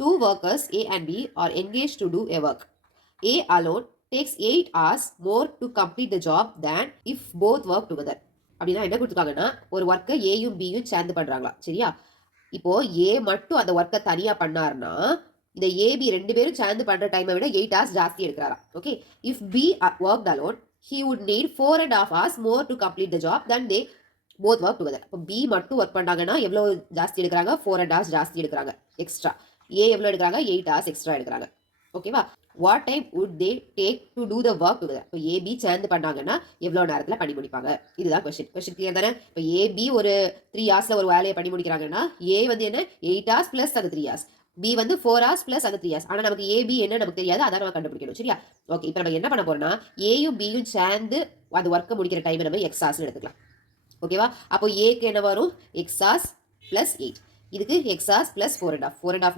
Two workers A and B are engaged to do a work. A alone takes 8 hours more to complete the job than if both work together. அப்படின்னா என்ன கொடுத்துருக்காங்கன்னா ஒரு ஒர்க்கை ஏயும் பியும் சேர்ந்து பண்றாங்களா சரியா. இப்போ ஏ மட்டும் அந்த ஒர்க்கை தனியா பண்ணாருன்னா இந்த ஏபி ரெண்டு பேரும் சேர்ந்து பண்ற டைமை விட 8 hours ஜாஸ்தி எடுக்கிறாராம். Okay, if B worked alone he would need 4.5 hours more to complete the job than they both work together. இப்போ பி மட்டும் ஒர்க் பண்ணாங்கன்னா எவ்வளோ ஜாஸ்தி எடுக்கிறாங்க, 4.5 hours ஜாஸ்தி எடுக்கிறாங்க எக்ஸ்ட்ரா. ஏ எவ்வளோ எடுக்கிறாங்க, 8 hours எக்ஸ்ட்ரா எடுக்கிறாங்க. ஓகேவா, what time would they take to do the work together. இப்போ ஏபி சேர்ந்து பண்ணாங்கன்னா எவ்வளோ நேரத்தில் பண்ணி முடிப்பாங்க, இதுதான் கொஸ்டின். கிளியர் தானே. இப்போ ஏபி ஒரு 3 hours ஒரு வேலையை பண்ணி முடிக்கிறாங்கன்னா ஏ வந்து என்ன 8 hours ப்ளஸ் அந்த 3 hours, பி வந்து 4 hours ப்ளஸ் அந்த 3 hours. ஆனால் நமக்கு ஏபி என்ன நமக்கு தெரியாது, அதான் நம்ம கண்டுபிடிக்கணும் சரியா. ஓகே, இப்போ நம்ம என்ன பண்ண போறோம்னா ஏயும் பியும் சேர்ந்து அந்த ஒர்க்கை முடிக்கிற டைமை நம்ம எக்ஸ் ஹார்ஸ்னு எடுத்துக்கலாம். ஓகேவா, அப்போ ஏக்கு என்ன வரும், எக்ஸ் ஹார்ஸ் ப்ளஸ் 8, இதுக்கு எக்ஸ் ஹார்ஸ் ப்ளஸ் 4.5.